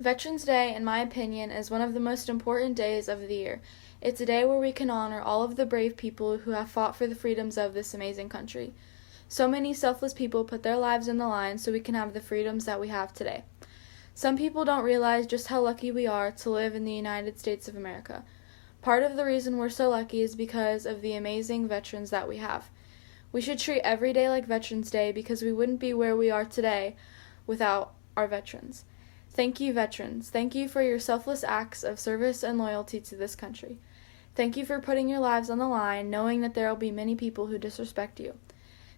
Veterans Day, in my opinion, is one of the most important days of the year. It's a day where we can honor all of the brave people who have fought for the freedoms of this amazing country. So many selfless people put their lives in the line so we can have the freedoms that we have today. Some people don't realize just how lucky we are to live in the United States of America. Part of the reason we're so lucky is because of the amazing veterans that we have. We should treat every day like Veterans Day because we wouldn't be where we are today without our veterans. Thank you, veterans. Thank you for your selfless acts of service and loyalty to this country. Thank you for putting your lives on the line, knowing that there will be many people who disrespect you.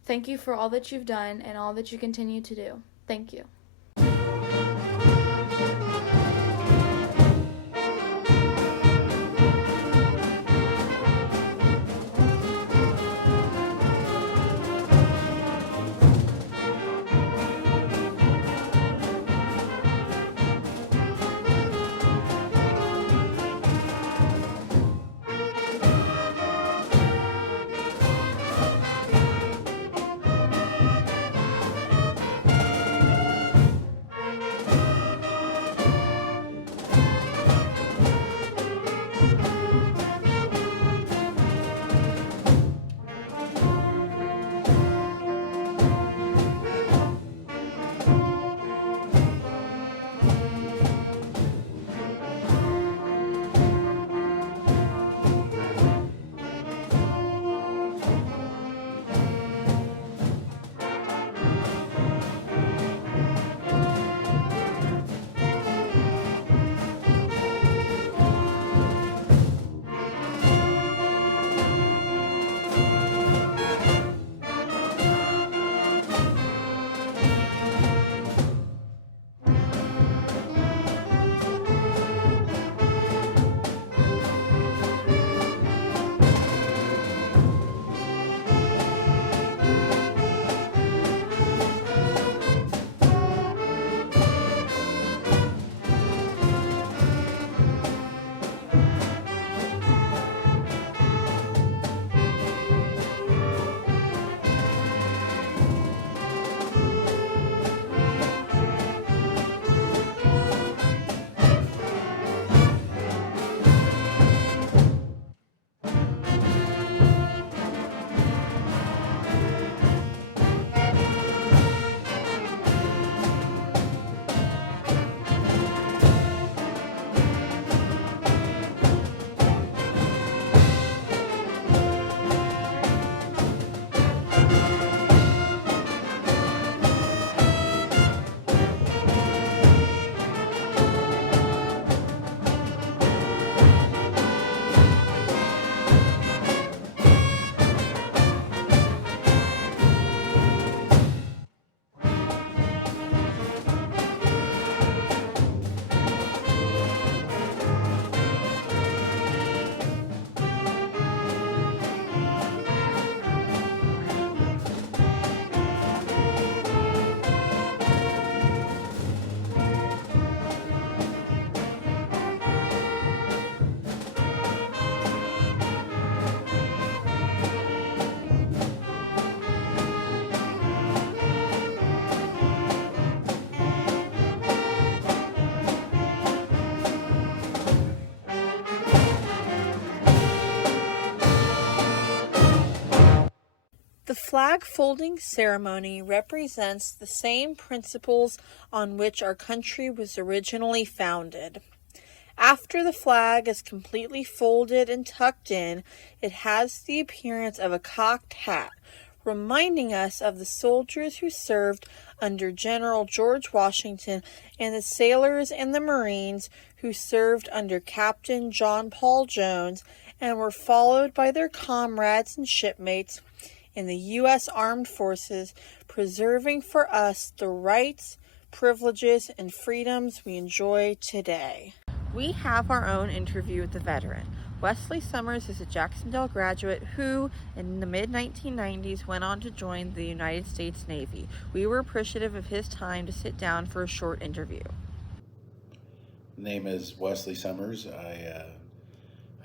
Thank you for all that you've done and all that you continue to do. Thank you. The flag folding ceremony represents the same principles on which our country was originally founded. After the flag is completely folded and tucked in, it has the appearance of a cocked hat, reminding us of the soldiers who served under General George Washington and the sailors and the Marines who served under Captain John Paul Jones and were followed by their comrades and shipmates in the U.S. Armed Forces, preserving for us the rights, privileges, and freedoms we enjoy today. We have our own interview with the veteran. Wesley Summers is a Jac-Cen-Del graduate who, in the mid-1990s, went on to join the United States Navy. We were appreciative of his time to sit down for a short interview. Name is Wesley Summers. I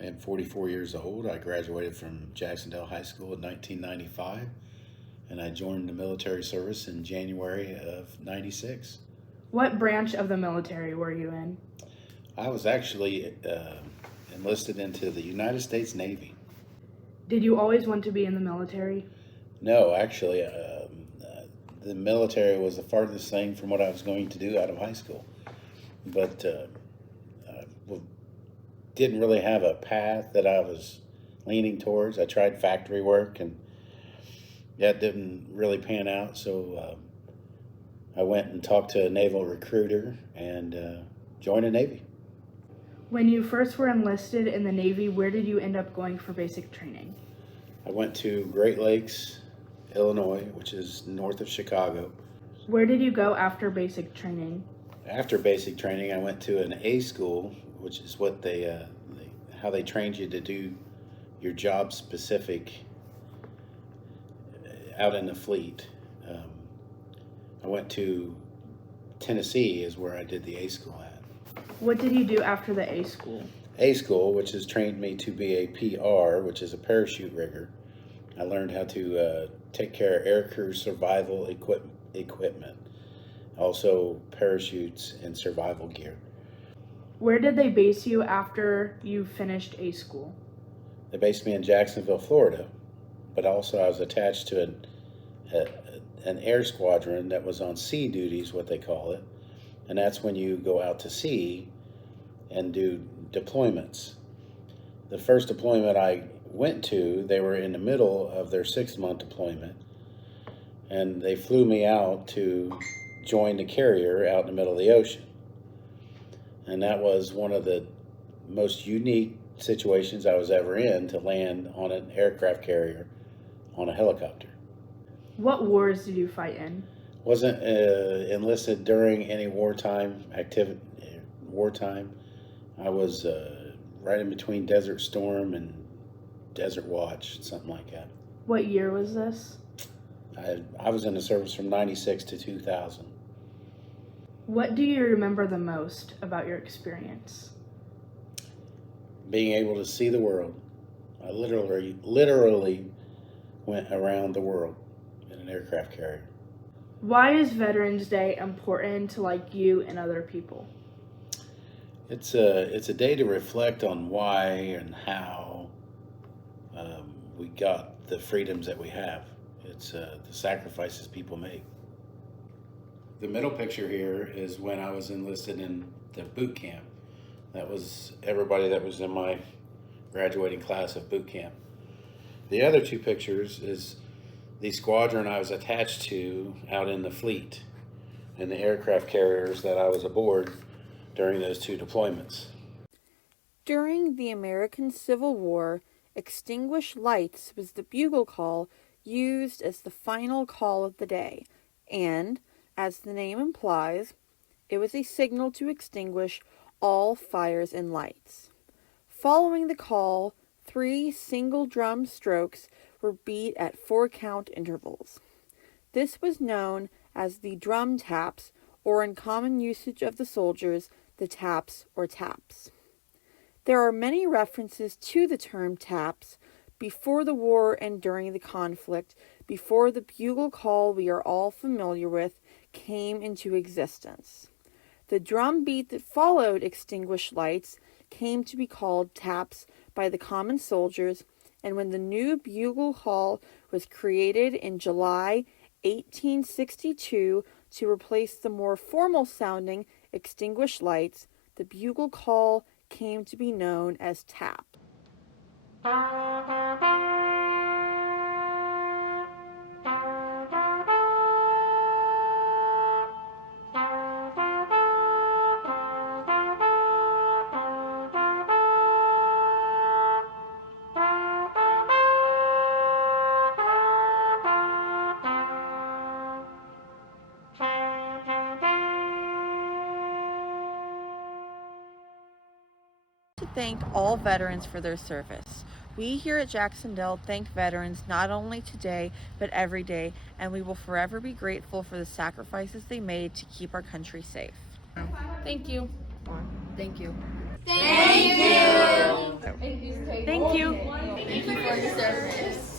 am 44 years old. I graduated from Jac-Cen-Del High School in 1995, and I joined the military service in January of '96. What branch of the military were you in? I was actually enlisted into the United States Navy. Did you always want to be in the military? No, actually, the military was the farthest thing from what I was going to do out of high school. But I didn't really have a path that I was leaning towards. I tried factory work, and that didn't really pan out. So I went and talked to a naval recruiter and joined the Navy. When you first were enlisted in the Navy, where did you end up going for basic training? I went to Great Lakes, Illinois, which is north of Chicago. Where did you go after basic training? After basic training, I went to an A school, which is what how they trained you to do your job specific out in the fleet. I went to Tennessee is where I did the A school at. What did you do after the A school? A school, which has trained me to be a PR, which is a parachute rigger. I learned how to take care of aircrew survival equipment, also parachutes and survival gear. Where did they base you after you finished A school? They based me in Jacksonville, Florida, but also I was attached to an air squadron that was on sea duties, what they call it, and that's when you go out to sea and do deployments. The first deployment I went to, they were in the middle of their 6-month deployment, and they flew me out to join the carrier out in the middle of the ocean. And that was one of the most unique situations I was ever in, to land on an aircraft carrier on a helicopter. What wars did you fight in? Wasn't enlisted during any wartime activity. I was right in between Desert Storm and Desert Watch, something like that. What year was this? I was in the service from 96 to 2000. What do you remember the most about your experience? Being able to see the world. I literally went around the world in an aircraft carrier. Why is Veterans Day important to you and other people? It's a day to reflect on why and how we got the freedoms that we have. It's the sacrifices people make. The middle picture here is when I was enlisted in the boot camp. That was everybody that was in my graduating class of boot camp. The other two pictures is the squadron I was attached to out in the fleet and the aircraft carriers that I was aboard during those two deployments. During the American Civil War, extinguished lights was the bugle call used as the final call of the day, and, as the name implies, it was a signal to extinguish all fires and lights. Following the call, 3 single drum strokes were beat at 4-count intervals. This was known as the drum taps, or in common usage of the soldiers, the taps or taps. There are many references to the term taps before the war and during the conflict, before the bugle call we are all familiar with came into existence. The drum beat that followed extinguished lights came to be called taps by the common soldiers, and when the new bugle call was created in July 1862 to replace the more formal-sounding extinguished lights, the bugle call came to be known as tap. To thank all veterans for their service. We here at Jac-Cen-Del thank veterans not only today but every day, and we will forever be grateful for the sacrifices they made to keep our country safe. Thank you. Thank you. Thank you. Thank you. Thank you for your service.